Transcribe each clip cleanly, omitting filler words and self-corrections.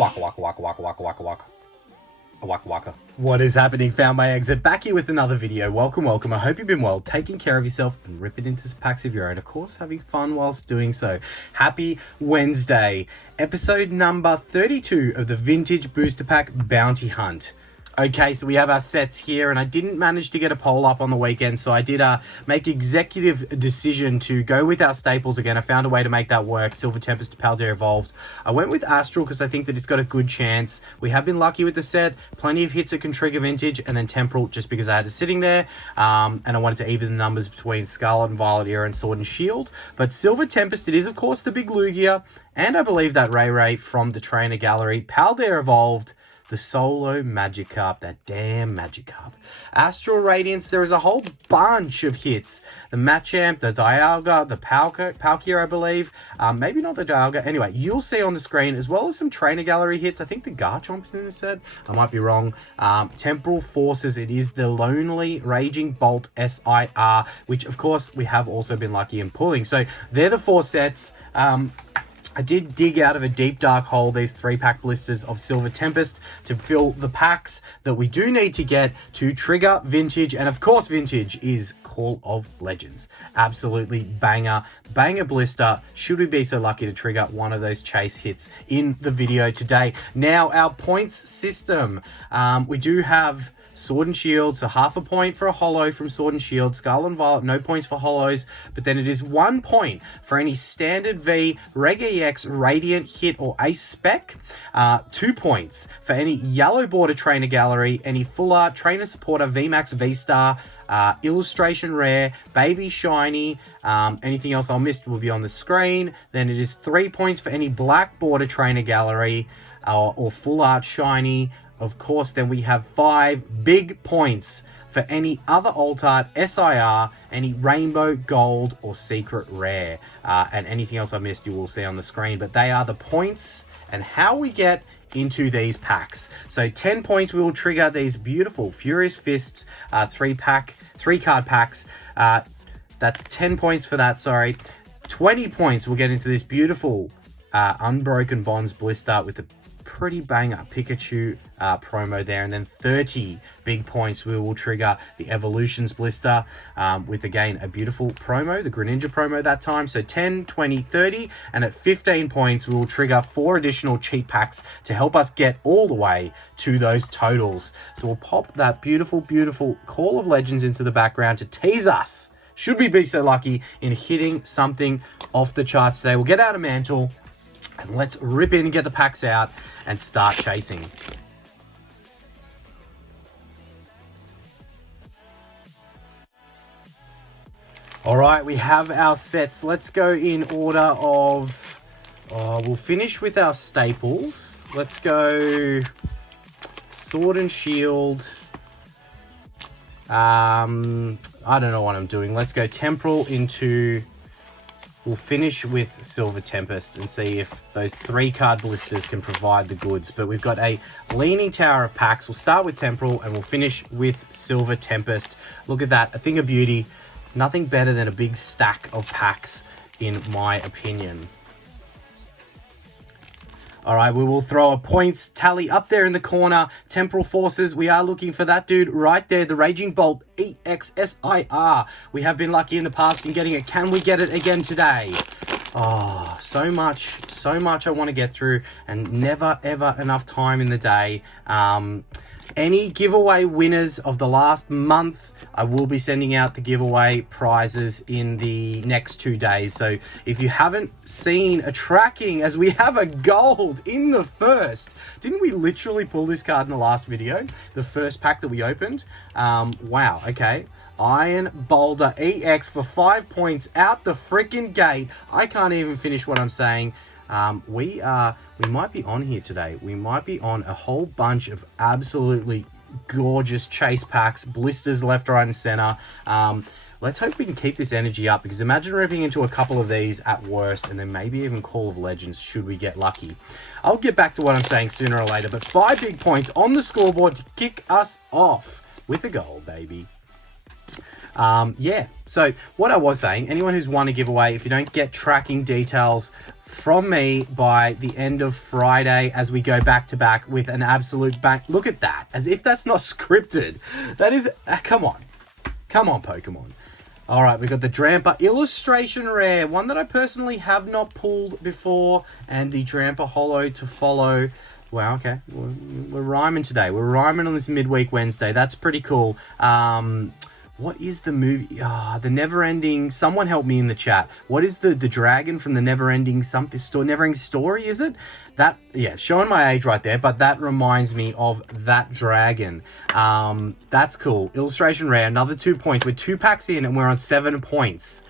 Waka waka waka waka waka waka waka. Waka waka. What is happening, Found My Exit? Back here with another video. Welcome, welcome. I hope you've been well, taking care of yourself and ripping into some packs of your own. Of course, having fun whilst doing so. Happy Wednesday. Episode number 32 of the Vintage Booster Pack Bounty Hunt. Okay, so we have our sets here, and I didn't manage to get a poll up on the weekend, so I did make executive decision to go with our staples again. I found a way to make that work. Silver Tempest, Paldea Evolved. I went with Astral because I think that it's got a good chance. We have been lucky with the set. Plenty of hits that can trigger Vintage, and then Temporal just because I had it sitting there, and I wanted to even the numbers between Scarlet and Violet Era and Sword and Shield. But Silver Tempest, it is of course the big Lugia, and I believe that Ray from the Trainer Gallery. Paldea Evolved, the solo Magikarp, that damn Magikarp. Astral Radiance, there is a whole bunch of hits. The Machamp, the Dialga, the Palkia, I believe. Maybe not the Dialga. Anyway, you'll see on the screen, as well as some Trainer Gallery hits. I think the Garchomp's in the set. I might be wrong. Temporal Forces, it is the Lonely Raging Bolt SIR, which, of course, we have also been lucky in pulling. So, they're the four sets. I did dig out of a deep dark hole these 3-pack blisters of Silver Tempest to fill the packs that we do need to get to trigger Vintage. And of course, Vintage is Call of Legends. Absolutely banger blister. Should we be so lucky to trigger one of those chase hits in the video today. Now, our points system. We do have Sword and Shield, so half a point for a holo from Sword and Shield. Scarlet and Violet, no points for holos, but then it is 1 point for any Standard V, Reg EX, Radiant hit or Ace spec. 2 points for any Yellow Border Trainer Gallery, any Full Art Trainer Supporter, VMAX, V-Star, Illustration Rare, Baby Shiny. Anything else I missed will be on the screen. Then it is 3 points for any Black Border Trainer Gallery or Full Art Shiny. Of course, then we have 5 big points for any other alt art, SIR, any Rainbow, Gold, or Secret Rare. And anything else I missed, you will see on the screen. But they are the points and how we get into these packs. So 10 points, we will trigger these beautiful Furious Fists 3-card packs. That's 10 points for that, sorry. 20 points, we'll get into this beautiful Unbroken Bonds blister with the pretty banger Pikachu promo there, and then 30 big points we will trigger the Evolutions blister with again a beautiful promo, the Greninja promo that time. So 10, 20, 30, and at 15 points we will trigger 4 additional cheat packs to help us get all the way to those totals. So we'll pop that beautiful Call of Legends into the background to tease us, should we be so lucky, in hitting something off the charts today. We'll get out of Mantle and let's rip in and get the packs out and start chasing. All right, we have our sets. Let's go in order of... we'll finish with our staples. Let's go Sword and Shield. I don't know what I'm doing. Let's go Temporal into... We'll finish with Silver Tempest and see if those 3-card blisters can provide the goods. But we've got a leaning tower of packs. We'll start with Temporal and we'll finish with Silver Tempest. Look at that. A thing of beauty. Nothing better than a big stack of packs, in my opinion. All right, we will throw a points tally up there in the corner. Temporal Forces, we are looking for that dude right there, the Raging Bolt EXSIR. We have been lucky in the past in getting it. Can we get it again today? Oh, so much I want to get through, and never, ever enough time in the day. Any giveaway winners of the last month, I will be sending out the giveaway prizes in the next 2 days. So if you haven't seen a tracking, as we have a gold in the first, didn't we literally pull this card in the last video? The first pack that we opened? Wow, okay. Iron Boulder EX for 5 points out the freaking gate. I can't even finish what I'm saying. We might be on here today. We might be on a whole bunch of absolutely gorgeous chase packs, blisters left, right, and center. Let's hope we can keep this energy up, because imagine ripping into a couple of these at worst, and then maybe even Call of Legends should we get lucky. I'll get back to what I'm saying sooner or later, but 5 big points on the scoreboard to kick us off with a goal, baby. Yeah, so what I was saying, anyone who's won a giveaway, if you don't get tracking details from me by the end of Friday as we go back to back with an absolute bang, look at that, as if that's not scripted. That is, come on, Pokemon. All right, we got the Drampa Illustration Rare, one that I personally have not pulled before, and the Drampa Holo to follow. Wow, okay, we're rhyming today. We're rhyming on this midweek Wednesday. That's pretty cool. What is the movie? The Never-Ending... Someone help me in the chat. What is the dragon from the Never-Ending Never-Ending Story, is it? That, yeah, showing my age right there, but that reminds me of that dragon. That's cool. Illustration Rare, another 2 points. We're 2 packs in and we're on 7 points.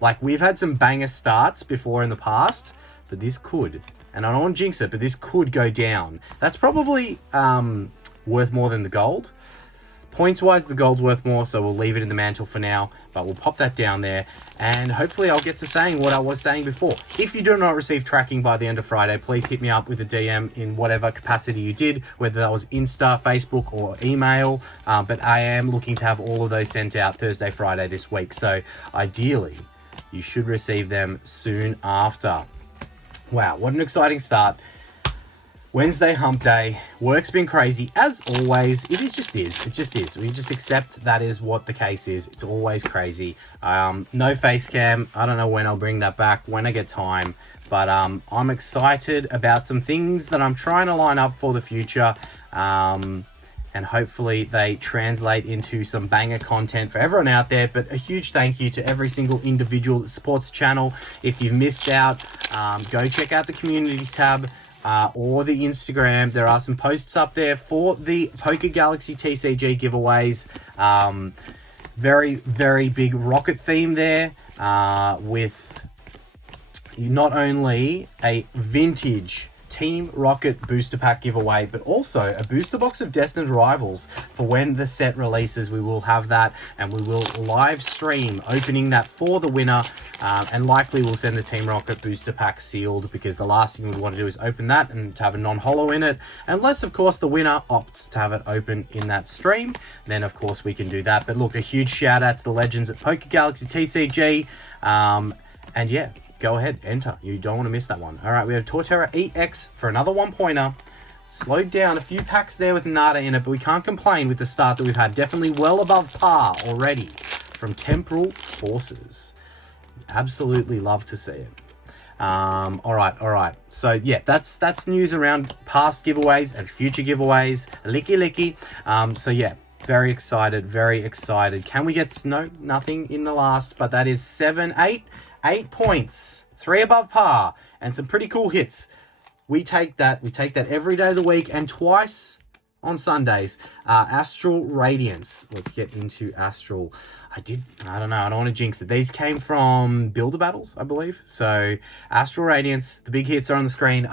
Like, we've had some banger starts before in the past, but this could. And I don't want to jinx it, but this could go down. That's probably worth more than the gold. Points-wise, the gold's worth more, so we'll leave it in the mantle for now, but we'll pop that down there, and hopefully I'll get to saying what I was saying before. If you do not receive tracking by the end of Friday, please hit me up with a DM in whatever capacity you did, whether that was Insta, Facebook, or email, but I am looking to have all of those sent out Thursday, Friday this week, so ideally, you should receive them soon after. Wow, what an exciting start. Wednesday hump day. Work's been crazy as always. It just is. We just accept that is what the case is. It's always crazy. No face cam. I don't know when I'll bring that back, when I get time. But I'm excited about some things that I'm trying to line up for the future. And hopefully they translate into some banger content for everyone out there. But a huge thank you to every single individual that supports the channel. If you've missed out, go check out the community tab. Or the Instagram. There are some posts up there for the Poké Galaxy TCG giveaways. Very, very big rocket theme there, with not only a vintage Team Rocket booster pack giveaway, but also a booster box of Destined Rivals for when the set releases. We will have that, and we will live stream opening that for the winner, and likely we'll send the Team Rocket booster pack sealed, because the last thing we want to do is open that and to have a non-holo in it, unless of course the winner opts to have it open in that stream. Then of course we can do that. But look, a huge shout out to the legends at Poké Galaxy TCG, and yeah, go ahead, enter. You don't want to miss that one. All right, we have Torterra EX for another 1-pointer. Slowed down a few packs there with Nada in it, but we can't complain with the start that we've had. Definitely well above par already from Temporal Forces. Absolutely love to see it. All right. So yeah, that's news around past giveaways and future giveaways. Licky. So yeah, very excited. Can we get nothing in the last? But that is 8 points, 3 above par, and some pretty cool hits. We take that every day of the week, and twice on Sundays. Astral Radiance. Let's get into Astral. I don't know, I don't want to jinx it. These came from Builder Battles, I believe. So Astral Radiance, the big hits are on the screen.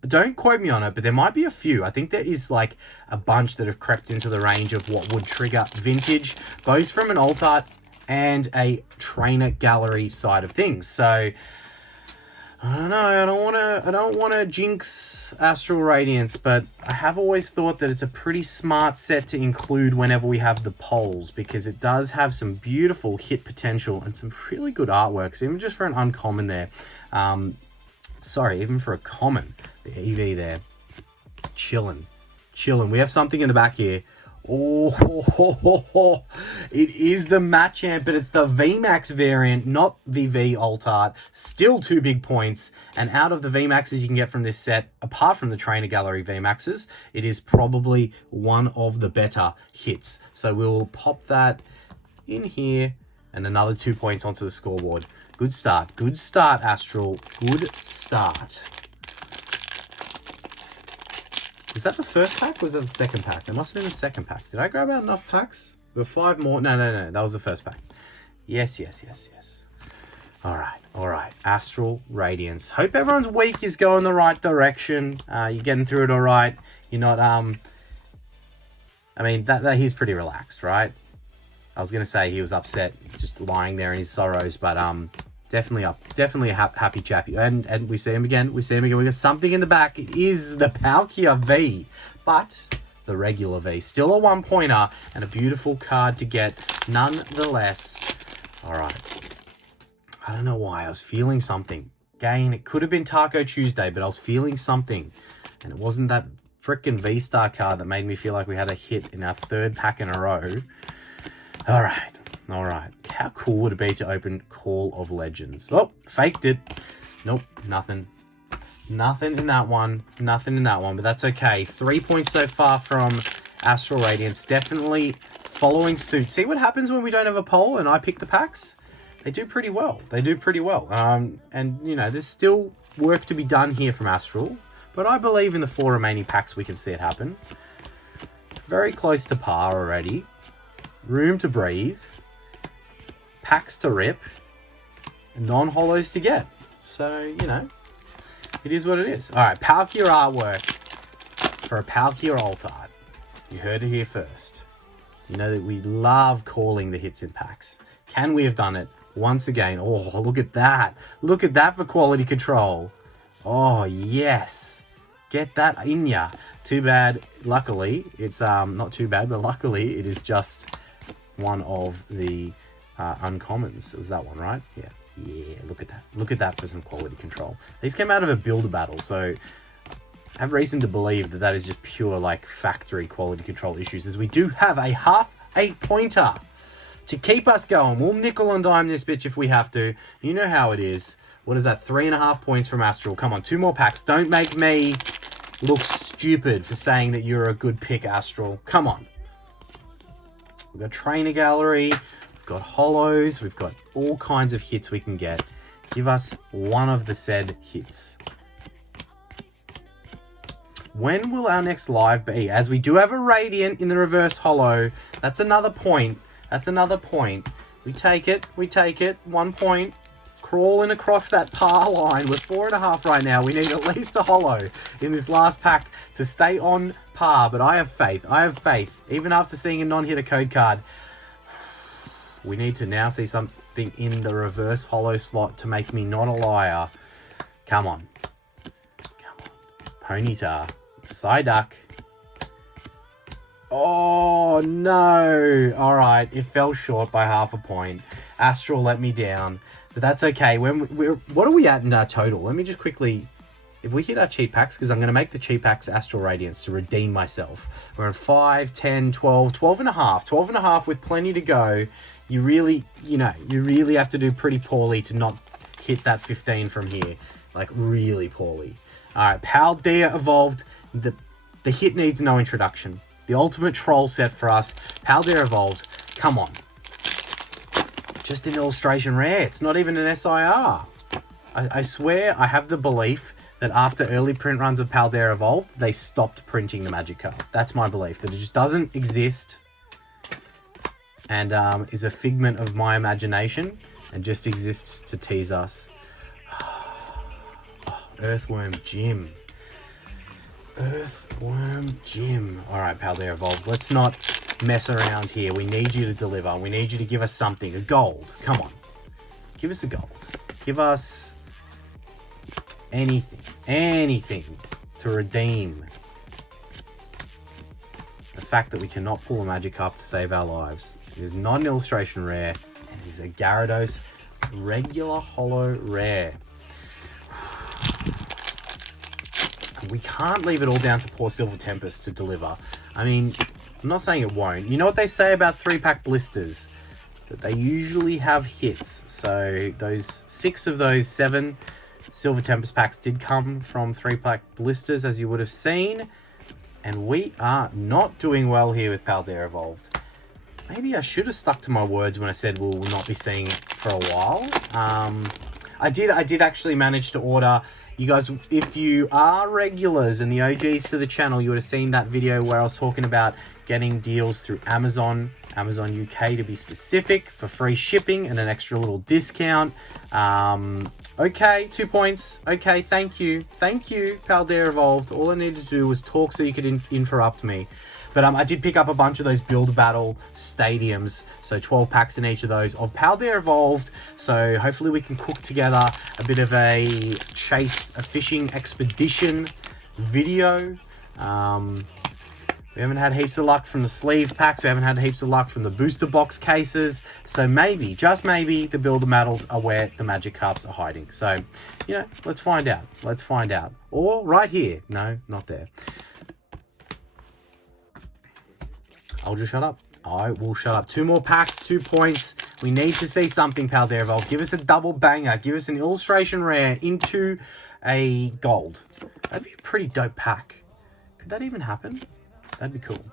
Don't quote me on it, but there might be a few. I think there is like a bunch that have crept into the range of what would trigger vintage, both from an alt art and a trainer gallery side of things. So I don't know, I don't want to jinx Astral Radiance, but I have always thought that it's a pretty smart set to include whenever we have the polls, because it does have some beautiful hit potential and some really good artworks, even just for an uncommon there. Sorry, even for a common. The EV there, chilling. We have something in the back here. Oh, it is the Machamp, but it's the VMAX variant, not the V alt art. Still 2 big points, and out of the VMAXs you can get from this set, apart from the Trainer Gallery VMAXs, it is probably one of the better hits. So we'll pop that in here, and another 2 points onto the scoreboard. Good start, Astral, good start. Was that the first pack, or was that the second pack? That must have been the second pack. Did I grab out enough packs? There were 5 more. No. That was the first pack. Yes. All right. Astral Radiance. Hope everyone's week is going the right direction. You're getting through it all right. You're not, I mean, that he's pretty relaxed, right? I was going to say he was upset, just lying there in his sorrows, but, definitely a happy chappy. And we see him again. We got something in the back. It is the Palkia V. But the regular V. Still a 1-pointer and a beautiful card to get nonetheless. All right. I don't know why. I was feeling something. Again, it could have been Taco Tuesday, but I was feeling something. And it wasn't that frickin' V-Star card that made me feel like we had a hit in our 3rd pack in a row. All right. All right. How cool would it be to open Call of Legends? Oh, faked it. Nope, nothing. Nothing in that one. Nothing in that one, but that's okay. 3 points so far from Astral Radiance. Definitely following suit. See what happens when we don't have a poll and I pick the packs? They do pretty well. They do pretty well. And, you know, there's still work to be done here from Astral, but I believe in the 4 remaining packs we can see it happen. Very close to par already. Room to breathe. Packs to rip. Non-holos to get. So, you know, it is what it is. All right, Palkia artwork for a Palkia alt art. You heard it here first. You know that we love calling the hits in packs. Can we have done it once again? Oh, look at that. Look at that for quality control. Oh, yes. Get that in ya. Too bad, luckily, it's not too bad, but luckily it is just one of the uncommons. It was that one, right? Yeah. Yeah, look at that. Look at that for some quality control. These came out of a builder battle, so I have reason to believe that that is just pure, like, factory quality control issues, as we do have a half 8-pointer to keep us going. We'll nickel and dime this bitch if we have to. You know how it is. What is that? 3.5 points from Astral. Come on, 2 more packs. Don't make me look stupid for saying that you're a good pick, Astral. Come on. We've got Trainer Gallery. We've got holos, we've got all kinds of hits we can get. Give us one of the said hits. When will our next live be? As we do have a Radiant in the reverse holo. That's another point. That's another point. We take it. We take it. 1 point. Crawling across that par line. We're 4.5 right now. We need at least a holo in this last pack to stay on par. But I have faith. I have faith. Even after seeing a non-hitter code card, we need to now see something in the reverse holo slot to make me not a liar. Come on. Come on. Ponyta. Psyduck. Oh, no. All right. It fell short by half a point. Astral let me down. But that's okay. What are we at in our total? Let me just quickly... If we hit our cheat packs, because I'm going to make the cheat packs Astral Radiance to redeem myself. We're at 5, 10, 12, 12.5. 12.5 with plenty to go. You really, you know, you really have to do pretty poorly to not hit that 15 from here. Like, really poorly. All right, Paldea Evolved. The hit needs no introduction. The ultimate troll set for us. Paldea Evolved. Come on. Just an illustration rare. It's not even an SIR. I swear I have the belief that after early print runs of Paldea Evolved, they stopped printing the magic card. That's my belief. That it just doesn't exist and is a figment of my imagination and just exists to tease us. Oh, Earthworm Gym. Earthworm Gym. All right, Paldea Evolved. Let's not mess around here. We need you to deliver. We need you to give us something. A gold. Come on. Give us a gold. Give us anything. Anything to redeem the fact that we cannot pull a magic up to save our lives. It is not an illustration rare. It is a Gyarados regular holo rare. We can't leave it all down to poor Silver Tempest to deliver. I mean, I'm not saying it won't. You know what they say about 3-pack blisters? That they usually have hits. So those 6 of those 7 Silver Tempest packs did come from 3-pack blisters, as you would have seen. And we are not doing well here with Paldea Evolved. Maybe I should have stuck to my words when I said we'll not be seeing it for a while. I did actually manage to order... You guys, if you are regulars and the OGs to the channel, you would have seen that video where I was talking about getting deals through Amazon UK to be specific, for free shipping and an extra little discount. Okay, 2 points. Okay, thank you. Thank you, Paldea Evolved. All I needed to do was talk so you could interrupt me. But I did pick up a bunch of those build battle stadiums, so 12 packs in each of those of Paldea Evolved. So hopefully we can cook together a bit of a chase, a fishing expedition video. We haven't had heaps of luck from the sleeve packs. We haven't had heaps of luck from the booster box cases. So maybe, just maybe, the builder medals are where the magic carps are hiding. So, you know, let's find out. Let's find out. Or right here. No, not there. I'll just shut up. I will shut up. 2 more packs, 2 points. We need to see something, Paldea Evolved. Give us a double banger. Give us an illustration rare into a gold. That'd be a pretty dope pack. Could that even happen? That'd be cool.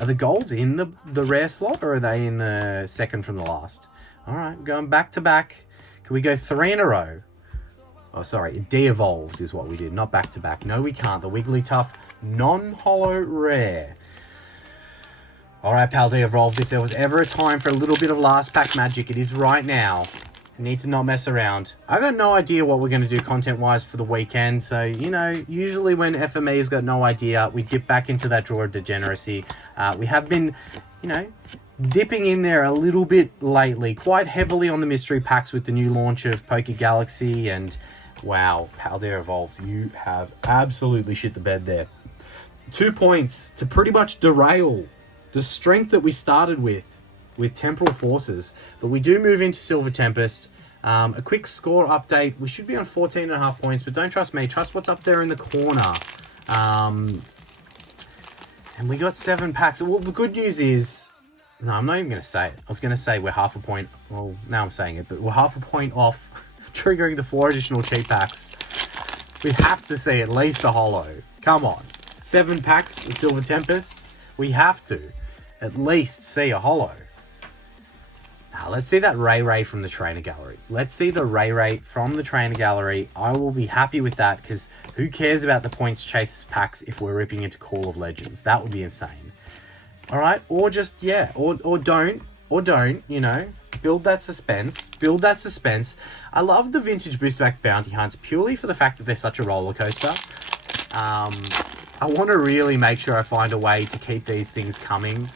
Are the golds in the rare slot, or are they in the second from the last? All right, going back to back. Can we go 3 in a row? Oh, sorry, de-evolved is what we did, not back to back. No, we can't. The Wigglytuff non-holo rare. All right, Paldea Evolved. If there was ever a time for a little bit of last pack magic, it is right now. We need to not mess around. I've got no idea what we're going to do content-wise for the weekend. So, you know, usually when FME's got no idea, we dip back into that draw of degeneracy. We have been, you know, dipping in there a little bit lately, quite heavily on the mystery packs with the new launch of Poke Galaxy. And, wow, Paldea Evolved, you have absolutely shit the bed there. 2 points to pretty much derail the strength that we started with Temporal Forces. But we do move into Silver Tempest. A quick score update. We should be on 14.5 points, but don't trust me. Trust what's up there in the corner. And we got 7 packs. Well, the good news is... No, I'm not even going to say it. I was going to say we're half a point... Well, now I'm saying it, but we're half a point off triggering the 4 additional cheap packs. We have to see at least a holo. Come on. 7 packs of Silver Tempest. We have to at least see a holo. Now, let's see that Ray from the Trainer Gallery. Let's see the Ray from the Trainer Gallery. I will be happy with that, because who cares about the points chase packs if we're ripping into Call of Legends? That would be insane. All right, or just, yeah, or don't, you know, build that suspense. Build that suspense. I love the vintage booster pack bounty hunts purely for the fact that they're such a roller coaster. I want to really make sure I find a way to keep these things coming.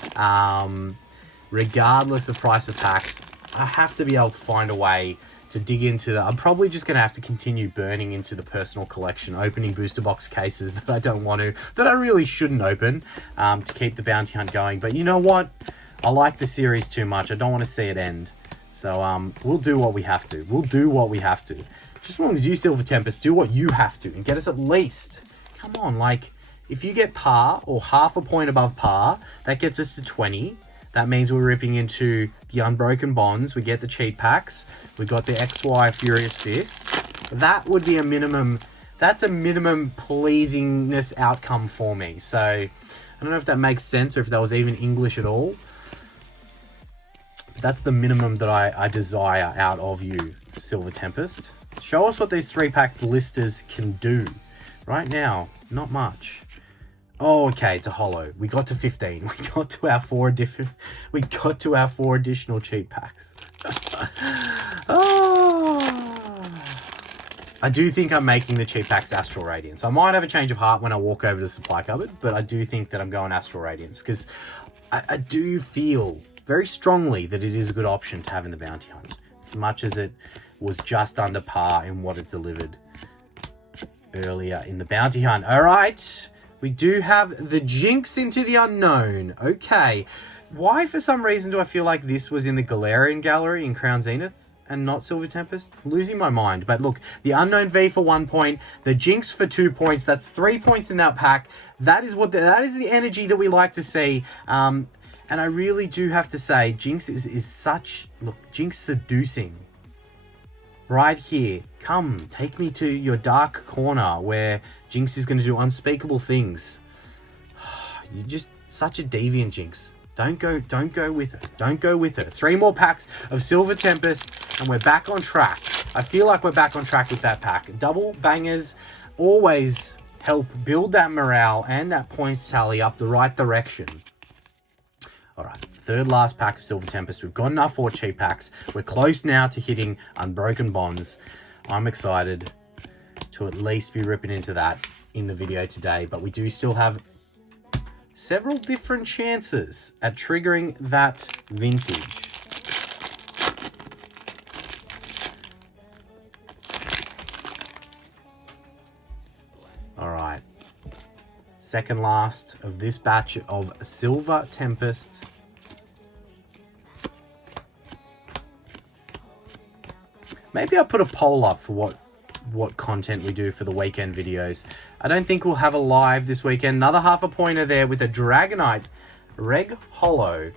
Regardless of price of packs, I have to be able to find a way to dig into that. I'm probably just going to have to continue burning into the personal collection, opening booster box cases that I don't want to, that I really shouldn't open, to keep the bounty hunt going. But you know what? I like the series too much. I don't want to see it end. So we'll do what we have to. We'll do what we have to. Just as long as you, Silver Tempest, do what you have to and get us at least, come on, like, if you get par or half a point above par, that gets us to 20. That means we're ripping into the Unbroken Bonds. We get the cheat packs. We got the XY Furious Fists. That would be a minimum. That's a minimum pleasingness outcome for me. So I don't know if that makes sense or if that was even English at all. But that's the minimum that I desire out of you, Silver Tempest. Show us what these 3-pack blisters can do. Right now, not much. Oh, okay, it's a holo. We got to 15. We got to our 4 additional cheap packs. Oh. I do think I'm making the cheap packs Astral Radiance. I might have a change of heart when I walk over to the supply cupboard, but I do think that I'm going Astral Radiance, because I do feel very strongly that it is a good option to have in the bounty hunt, as much as it was just under par in what it delivered earlier in the bounty hunt. All right. We do have the Jinx into the Unknown. Okay. Why, for some reason, do I feel like this was in the Galarian Gallery in Crown Zenith and not Silver Tempest? I'm losing my mind. But look, the Unknown V for 1 point, the Jinx for 2 points. That's 3 points in that pack. That is that is the energy that we like to see. And I really do have to say, Jinx is such... Look, Jinx seducing. Right here. Come, take me to your dark corner where Jinx is going to do unspeakable things. You're just such a deviant, Jinx. Don't go with her. Don't go with her. 3 more packs of Silver Tempest, and we're back on track. I feel like we're back on track with that pack. Double bangers always help build that morale and that points tally up the right direction. All right, 3rd last pack of Silver Tempest. We've got enough 4 cheap packs. We're close now to hitting Unbroken Bonds. I'm excited to at least be ripping into that in the video today, but we do still have several different chances at triggering that vintage. All right. Second last of this batch of Silver Tempest. Maybe I'll put a poll up for what content we do for the weekend videos. I don't think we'll have a live this weekend. Another half a pointer there with a Dragonite Reg Holo.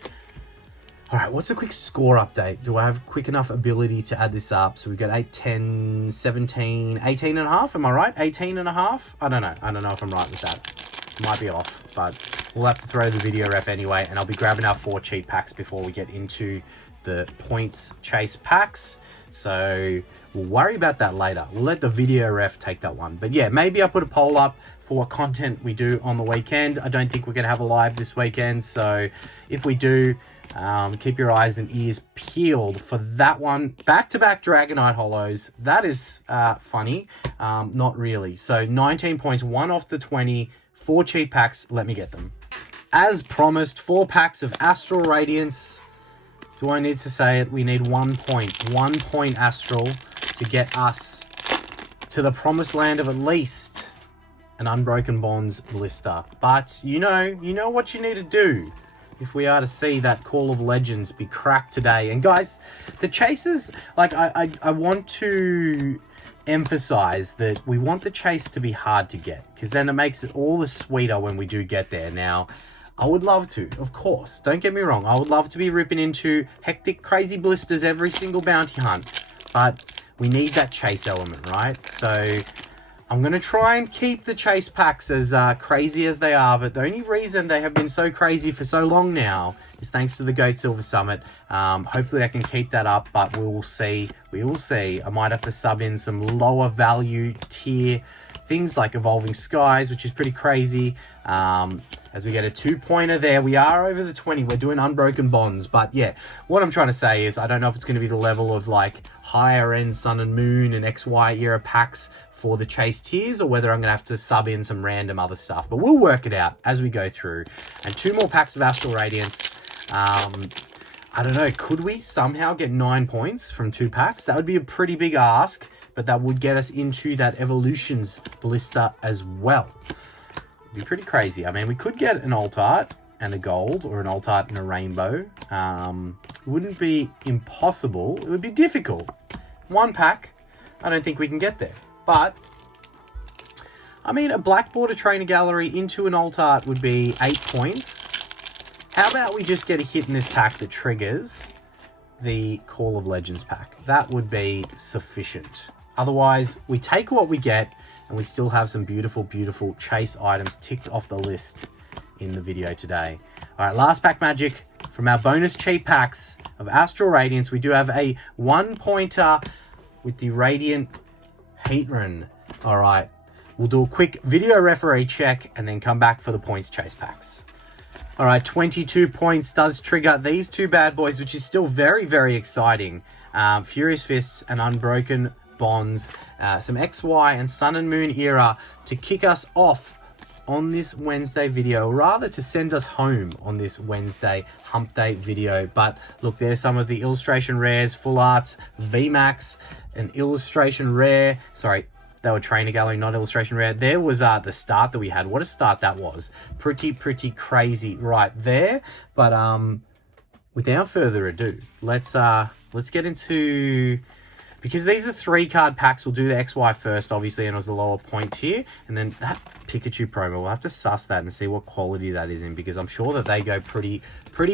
All right, what's a quick score update? Do I have quick enough ability to add this up? So we've got 8, 10, 17, 18 and a half. Am I right? 18 and a half? I don't know. I don't know if I'm right with that. Might be off, but we'll have to throw the video ref anyway. And I'll be grabbing our 4 cheat packs before we get into the points chase packs. So we'll worry about that later. We'll let the video ref take that one. But yeah, maybe I'll put a poll up for what content we do on the weekend. I don't think we're going to have a live this weekend. So if we do, keep your eyes and ears peeled for that one. Back-to-back Dragonite Holos. That is funny. Not really. So 19 points, 1 off the 20. 4 cheat packs. Let me get them. As promised, 4 packs of Astral Radiance. Do I need to say it? We need 1 point. 1 point Astral to get us to the promised land of at least an Unbroken Bonds Blister. But you know what you need to do if we are to see that Call of Legends be cracked today. And guys, the chases, like I want to emphasize that we want the chase to be hard to get, because then it makes it all the sweeter when we do get there. Now, I would love to, of course, don't get me wrong, I would love to be ripping into hectic, crazy blisters every single bounty hunt, but we need that chase element, right? So I'm going to try and keep the chase packs as crazy as they are, but the only reason they have been so crazy for so long now is thanks to the GOAT Silver Summit. Hopefully I can keep that up, but we will see. We will see. I might have to sub in some lower value tier things like Evolving Skies, which is pretty crazy. As we get a 2-pointer there, we are over the 20. We're doing Unbroken Bonds, but yeah, what I'm trying to say is I don't know if it's going to be the level of like higher end Sun and Moon and XY era packs for the chase tiers, or whether I'm going to have to sub in some random other stuff, but we'll work it out as we go through. And 2 more packs of Astral Radiance. I don't know, could we somehow get 9 points from 2 packs? That would be a pretty big ask, but that would get us into that Evolutions Blister as well. It'd be pretty crazy. I mean, we could get an alt art and a gold, or an alt art and a rainbow. It wouldn't be impossible. It would be difficult. 1 pack, I don't think we can get there. But, I mean, a Black Border Trainer Gallery into an alt art would be 8 points. How about we just get a hit in this pack that triggers the Call of Legends pack? That would be sufficient. Otherwise, we take what we get, and we still have some beautiful, beautiful chase items ticked off the list in the video today. All right, last pack magic from our bonus cheat packs of Astral Radiance. We do have a 1-pointer with the Radiant Heatran. All right, we'll do a quick video referee check and then come back for the points chase packs. All right, 22 points does trigger these 2 bad boys, which is still very, very exciting. Furious Fists and Unbroken Bonds, some XY and Sun and Moon era to kick us off on this Wednesday video, or rather to send us home on this Wednesday hump day video. But look, there's some of the illustration rares, full arts, VMAX, an illustration rare, sorry, they were trainer gallery, not illustration rare. There was the start that we had. What a start that was. Pretty crazy right there. But without further ado, let's get into, because these are 3-card packs. We'll do the XY first, obviously, and it was the lower point tier. And then that Pikachu promo, we'll have to suss that and see what quality that is in, because I'm sure that they go pretty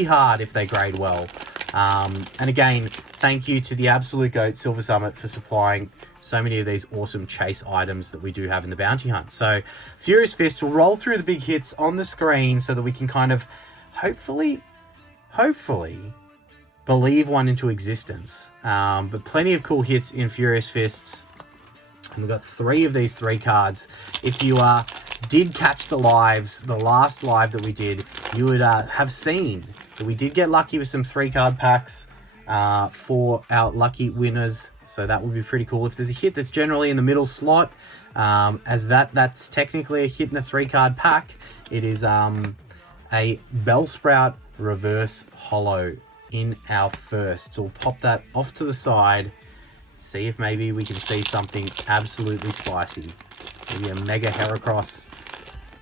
hard if they grade well. And again, thank you to the absolute GOAT Silver Summit for supplying so many of these awesome chase items that we do have in the bounty hunt. So Furious Fist will roll through the big hits on the screen so that we can kind of hopefully believe one into existence. But plenty of cool hits in Furious Fists. And we've got 3 of these 3 cards. If you did catch the last live that we did, you would have seen that we did get lucky with some 3-card packs for our lucky winners. So that would be pretty cool. If there's a hit that's generally in the middle slot, as that's technically a hit in a 3-card pack, it is a Bellsprout Reverse Holo in our first. So we'll pop that off to the side, see if maybe we can see something absolutely spicy. Maybe a Mega Heracross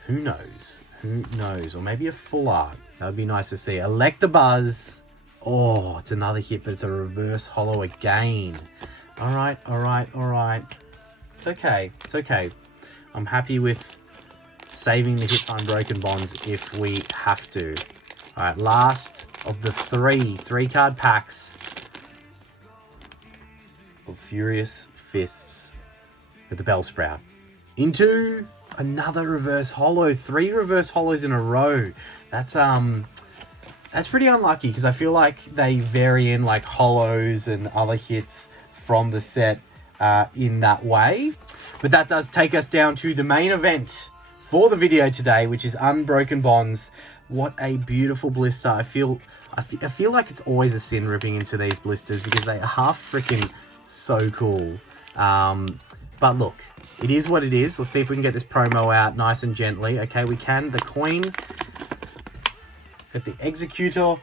Who knows? Who knows? Or maybe a full art. That would be nice to see. Electabuzz. Oh, it's another hit, but it's a reverse holo again. All right, all right, all right. It's okay. It's okay. I'm happy with saving the hit Unbroken Bonds if we have to. All right, last of the three card packs of Furious Fists with the Bellsprout. Into another reverse holo. 3 reverse holos in a row. That's pretty unlucky because I feel like they vary in like holos and other hits from the set in that way. But that does take us down to the main event for the video today, which is Unbroken Bonds. What a beautiful blister. I feel like it's always a sin ripping into these blisters because they are freaking so cool. But look, it is what it is. Let's see if we can get this promo out nice and gently. Okay, we can. The coin. Get the Executor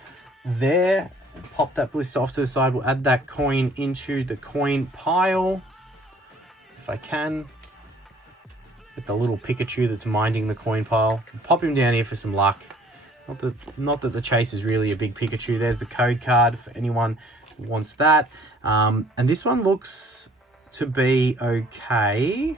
there. Pop that blister off to the side. We'll add that coin into the coin pile. If I can. Get the little Pikachu that's minding the coin pile. Pop him down here for some luck. Not that the chase is really a big Pikachu. There's the code card for anyone who wants that. And this one looks to be okay.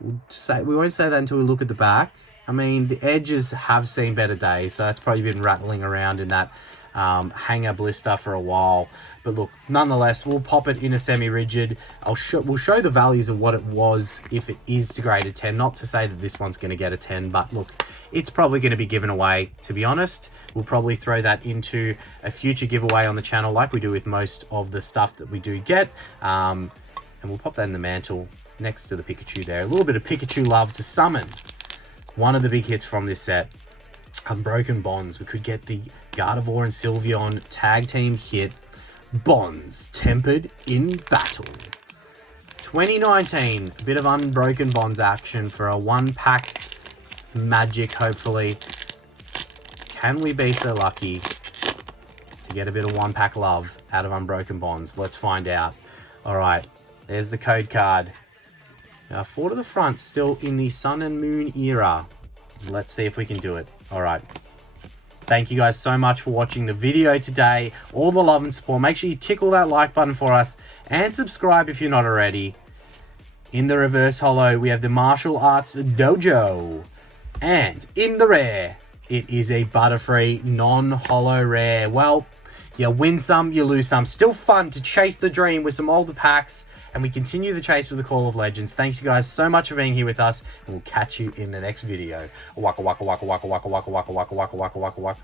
We won't say that until we look at the back. I mean, the edges have seen better days, so that's probably been rattling around in that hanger blister for a while. But look, nonetheless, we'll pop it in a semi-rigid. We'll show the values of what it was if it is to grade a 10. Not to say that this one's going to get a 10, but look, it's probably going to be given away, to be honest. We'll probably throw that into a future giveaway on the channel like we do with most of the stuff that we do get. And we'll pop that in the mantle next to the Pikachu there. A little bit of Pikachu love to summon one of the big hits from this set, Unbroken Bonds. We could get the Gardevoir and Sylveon tag team hit, Bonds Tempered in Battle. 2019, a bit of Unbroken Bonds action for a 1-pack magic, hopefully. Can we be so lucky to get a bit of 1-pack love out of Unbroken Bonds? Let's find out. All right, there's the code card. 4 to the front, still in the Sun and Moon era. Let's see if we can do it. All right. Thank you guys so much for watching the video today. All the love and support. Make sure you tickle that like button for us and subscribe if you're not already. In the reverse holo, we have the Martial Arts Dojo. And in the rare, it is a Butterfree non-holo rare. Well, you win some, you lose some. Still fun to chase the dream with some older packs. And we continue the chase with the Call of Legends. Thanks you guys so much for being here with us. And we'll catch you in the next video. Waka waka waka waka waka waka waka waka waka waka waka waka waka.